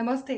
నమస్తే.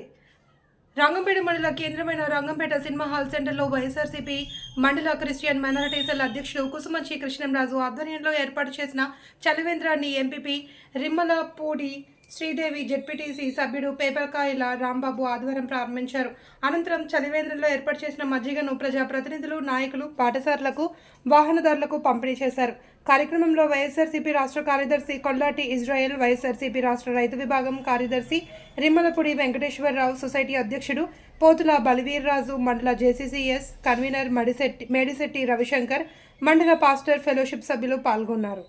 రంగంపేట మండల కేంద్రమైన రంగంపేట సినిమా హాల్ సెంటర్లో వైఎస్ఆర్సీపీ మండల క్రిస్టియన్ మైనారిటీ సెల్ అధ్యక్షుడు కుసుమంచి కృష్ణంరాజు ఆధ్వర్యంలో ఏర్పాటు చేసిన చలివేంద్రాన్ని ఎంపీపీ రిమ్మలపూడి శ్రీదేవి జెడ్పీటీసీ సభ్యుడు పేపర్కాయల రాంబాబు ఆధ్వర్యం ప్రారంభించారు. అనంతరం చలివేంద్రంలో ఏర్పాటు చేసిన మజ్జిగను ప్రజాప్రతినిధులు నాయకులు పాఠశాలలకు వాహనదారులకు పంపిణీ చేశారు. కార్యక్రమంలో వైఎస్ఆర్సీపీ రాష్ట్ర కార్యదర్శి కొల్లాటి ఇజ్రాయెల్ వైఎస్ఆర్సీపీ రాష్ట్ర రైతు విభాగం కార్యదర్శి రిమ్మలపూడి వెంకటేశ్వరరావు సొసైటీ అధ్యక్షుడు పోతుల బలివీర్రాజు మండల జేసీసీఎస్ కన్వీనర్ మడిశెట్టి మేడిశెట్టి రవిశంకర్ మండల పాస్టర్ ఫెలోషిప్ సభ్యులు పాల్గొన్నారు.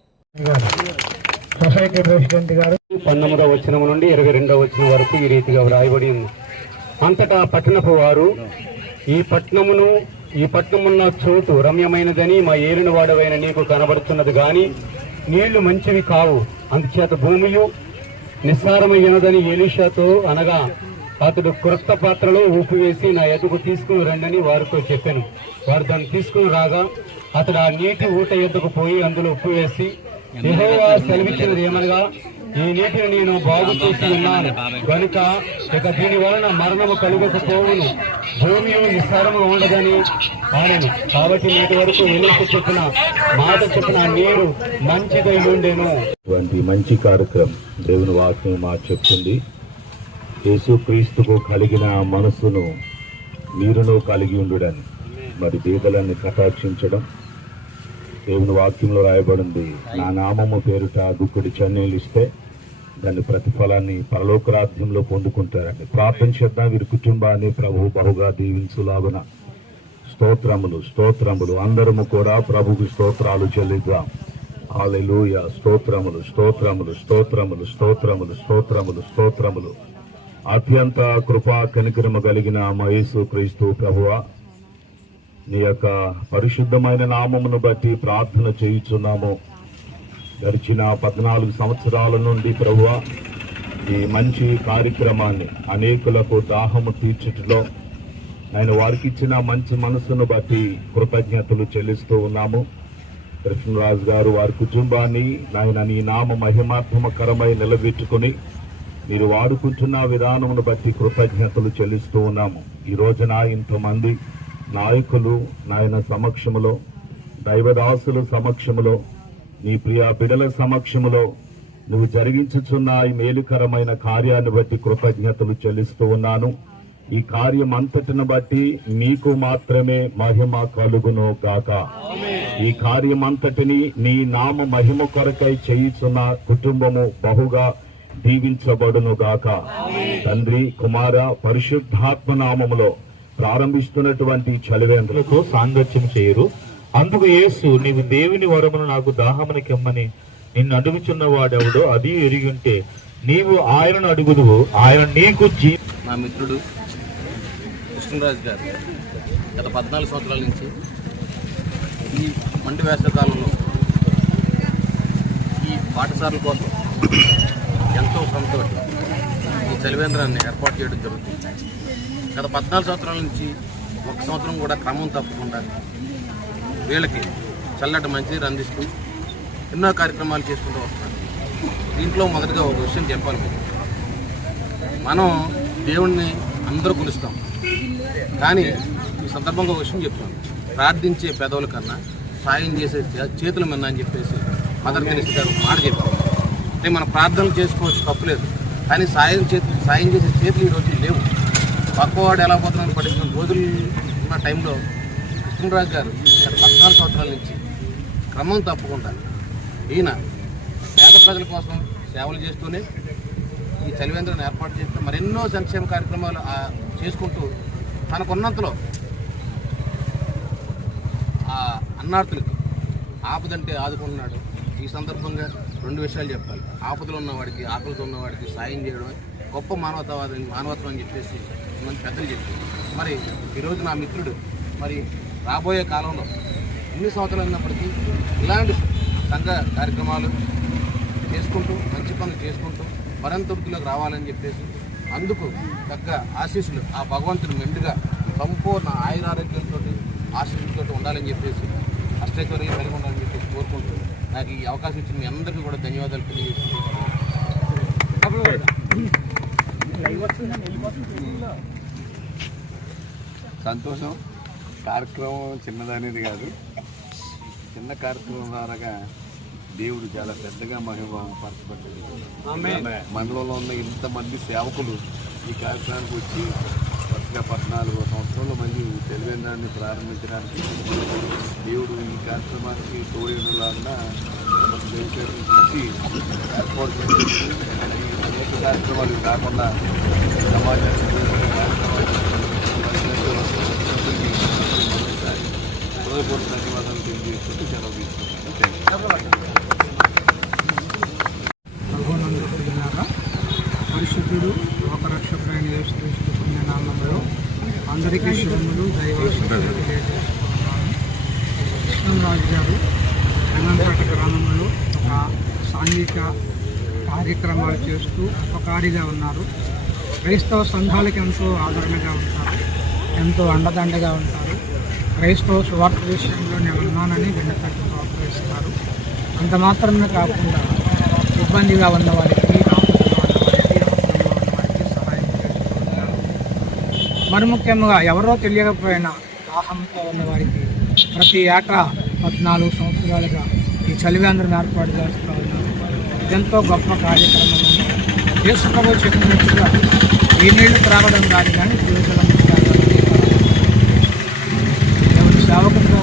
పంతొమ్మిదవ వచనం నుండి ఇరవై రెండవ వచనం వరకు ఈ రీతిగా వ్రాయబడి ఉంది. అంతటా పట్టణపు వారు ఈ పట్టణమును ఈ పట్నమున్న చోటు రమ్యమైనదని మా ఏలిన వాడవైన నీకు కనబడుతున్నది గాని నీళ్ళు మంచివి కావు. అందుచేత భూమియు నిస్సారమైనదని ఏలిషాతో అనగా అతడు క్రొత్త పాత్రలో ఉప్పు వేసి నా ఎదుగు తీసుకుని రండని వారితో చెప్పాను. వారు దాన్ని తీసుకుని రాగా అతడు ఆ నీటి ఊట ఎద్దుకు పోయి అందులో ఉప్పు వేసి సెలవిచ్చినది ఏమనగా ఈ నీటిని నేను బాగు చేసి ఉన్నాను. కనుక ఇక దీని వలన మరణము కలుగకపోవును. భూమి నిస్సారము ఉండదని ఆడను కాబట్టి నేటి వరకు ఎలిసి చెప్పిన మాట చెప్పిన నీరు మంచిదై ఉండేను. వంటి మంచి కార్యక్రమం దేవుని వాక్యం మా చెప్తుంది. యేసుక్రీస్తుకు కలిగిన మనస్సును మీరును కలిగి ఉండుడని. మరి బీదలన్నీ కటాక్షించడం దేవుని వాక్యంలో రాయబడింది. నా నామము పేరుట దుక్కుడి చన్నీళ్ళు ఇస్తే దాని ప్రతిఫలాన్ని పరలోకరాధ్యంలో పొందుకుంటారండి ప్రార్థన చేద్దాం వీరి కుటుంబాన్ని ప్రభు బహుగా దీవించులాగున. స్తోత్రములు స్తోత్రములు. అందరము కూడా ప్రభుకి స్తోత్రాలు చెల్లిద్దాం. ఆలెలుయ స్తోత్రములు స్తోత్రములు స్తోత్రములు స్తోత్రములు స్తోత్రములు స్తోత్రములు. అత్యంత కృపా కనికరమ కలిగిన మహేసు క్రీస్తు ప్రభువ నీ యొక్క పరిశుద్ధమైన నామమును బట్టి ప్రార్థన చేయుచున్నాము. గడిచిన పద్నాలుగు సంవత్సరాల నుండి ప్రభువ ఈ మంచి కార్యక్రమాన్ని అనేకులకు దాహము తీర్చుటలో ఆయన వారికి ఇచ్చిన మంచి మనసును బట్టి కృతజ్ఞతలు చెల్లిస్తూ ఉన్నాము. కృష్ణరాజు గారు వారి కుటుంబాన్ని నాయన నీ నామ మహిమాత్మకరమై నిలబెట్టుకుని మీరు వాడుకుంటున్న విధానమును బట్టి కృతజ్ఞతలు చెల్లిస్తూ ఉన్నాము. ఈ రోజున ఇంతమంది నాయకులు నాయన సమక్షములో దైవదాసుల సమక్షములో నీ ప్రియ బిడల సమక్షములో నువ్వు జరిగించుచున్న ఈ మేలుకరమైన కార్యాన్ని బట్టి కృతజ్ఞతలు చెల్లిస్తూ ఉన్నాను. ఈ కార్యం అంతటిని బట్టి మీకు మాత్రమే మహిమ కలుగును గాక. ఈ కార్యం అంతటిని నీ నామ మహిమ కొరకై చేయుచున్న కుటుంబము బహుగా దీవించబడును గాక. తండ్రి కుమార పరిశుద్ధాత్మ నామములో ప్రారంభిస్తున్నటువంటి చలివేంద్రులకు సాంగత్యం చేయరు. అందుకు యేసు నీవు దేవుని వరమును నాకు దాహమునకిమ్మని నిన్ను అడుగుచున్న వాడెవడో అది ఎరిగి ఉంటే నీవు ఆయనను అడుగుదువు. ఆయన నీకు జీ మా మిత్రుడు కృష్ణరాజు గారు గత పద్నాలుగు సంవత్సరాల నుంచి ఈ మండి వేసవకాలంలో ఈ పాఠశాలల కోసం ఎంతో శ్రమతో ఈ చలివేంద్రాన్ని ఏర్పాటు చేయడం జరుగుతుంది. గత పద్నాలుగు సంవత్సరాల నుంచి ఒక సంవత్సరం కూడా క్రమం తప్పకుండా వీళ్ళకి చల్లటి మంచినీరు అందిస్తూ ఎన్నో కార్యక్రమాలు చేసుకుంటూ వస్తున్నారు. దీంట్లో మొదటగా ఒక విషయం చెప్పాలి. మనం దేవుణ్ణి అందరూ కొలుస్తాం. కానీ ఈ సందర్భంగా ఒక విషయం చెప్తాను ప్రార్థించే పెదవుల కన్నా సాయం చేసే చే- చేతుల మీద అని చెప్పేసి మదర్ తెలిసి గారు మాట చెప్పారు. అంటే మనం ప్రార్థనలు చేసుకోవచ్చు తప్పులేదు. కానీ సాయం చేతులు సాయం చేసే చేతులు ఈ రోజు లేవు. పక్కవాడు ఎలా పోతున్నాడు పట్టించుకున్న రోజులు ఉన్న టైంలో కృష్ణరాజు గారు గత పద్నాలుగు సంవత్సరాల నుంచి క్రమం తప్పకుండా ఈయన పేద ప్రజల కోసం సేవలు చేస్తూనే ఈ చలివేంద్రాన్ని ఏర్పాటు చేస్తూ మరెన్నో సంక్షేమ కార్యక్రమాలు చేసుకుంటూ తనకున్నంతలో ఆ అన్నార్థులకి ఆపదంటే ఆదుకుంటున్నాడు. ఈ సందర్భంగా రెండు విషయాలు చెప్పాలి. ఆపదలు ఉన్నవాడికి ఆకలితో ఉన్నవాడికి సాయం చేయడం గొప్ప మానవతావాదం మానవత్వం అని చెప్పేసి మంది పెద్దలు చెప్పారు మరి ఈరోజు నా మిత్రుడు మరి రాబోయే కాలంలో ఎన్ని సంవత్సరాలు అయినప్పటికీ ఇలాంటి సంఘ కార్యక్రమాలు చేసుకుంటూ మంచి పనులు చేసుకుంటూ మరింత వృద్ధిలోకి రావాలని చెప్పేసి అందుకు తగ్గ ఆశీస్సులు ఆ భగవంతుడు మెండుగా సంపూర్ణ ఆయురారోగ్యంతో ఆశీస్సులతో ఉండాలని చెప్పేసి అష్టైశ్వర్యం కలిగి ఉండాలని చెప్పేసి కోరుకుంటూ నాకు ఈ అవకాశం ఇచ్చిన మీ అందరికీ కూడా ధన్యవాదాలు తెలియజేస్తున్నాను. సంతోషం. కార్యక్రమం చిన్నదనేది కాదు. చిన్న కార్యక్రమం ద్వారా దేవుడు చాలా పెద్దగా మహిమ పరచబడ్డది మండలంలో ఉన్న ఇంతమంది సేవకులు ఈ కార్యక్రమానికి వచ్చి వరుసగా పద్నాలుగు సంవత్సరాల మళ్ళీ తెలివేంద్రాన్ని ప్రారంభించడానికి దేవుడు ఈ కార్యక్రమానికి తోడినలాగా దేవుడు ఏర్పాటు చేసి కార్యక్రమాలు కాకుండా సమాజానికి హృదయపూర్వక ధన్యవాదాలు తెలియజేస్తూ సెలవు తీసుకుంటాను ప్రభునందుకున్నారా పరిశుద్ధుడు లోకరక్షకుడైన యేసుక్రీస్తు పుణ్యనామంలో అందరికీ శివములు దైవాశీస్సులు కృష్ణరాజు గారు రంగంపేట గ్రామంలో ఒక సాంఘిక కార్యక్రమాలు చేస్తూ ఉపకారిగా ఉన్నారు. క్రైస్తవ సంఘాలకు ఎంతో ఆదరణగా ఉంటారు. ఎంతో అండదండగా ఉంటారు. క్రైస్తవ సువార్త విషయంలో నేను ఉన్నానని వెనకట్టు ప్రోత్సహిస్తారు అంత మాత్రమే కాకుండా ఇబ్బందిగా ఉన్న వారికి సహాయం మరి ముఖ్యంగా ఎవరో తెలియకపోయినా దాహంతో ఉన్న వారికి ప్రతి ఏటా పద్నాలుగు సంవత్సరాలుగా ఈ చలివేంద్రం ఏర్పాటు చేస్తూ ఉన్నారు. ఎంతో గొప్ప కార్యక్రమం యేసు ప్రభు చెప్పినట్టుగా ఈ నీళ్ళు త్రాగడం కాదు కానీ జీవితం ఎవరి సేవకుడిగా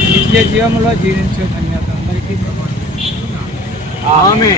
నిత్య జీవంలో జీవించే ధన్యత అందరికీ ప్రభావం ఆమె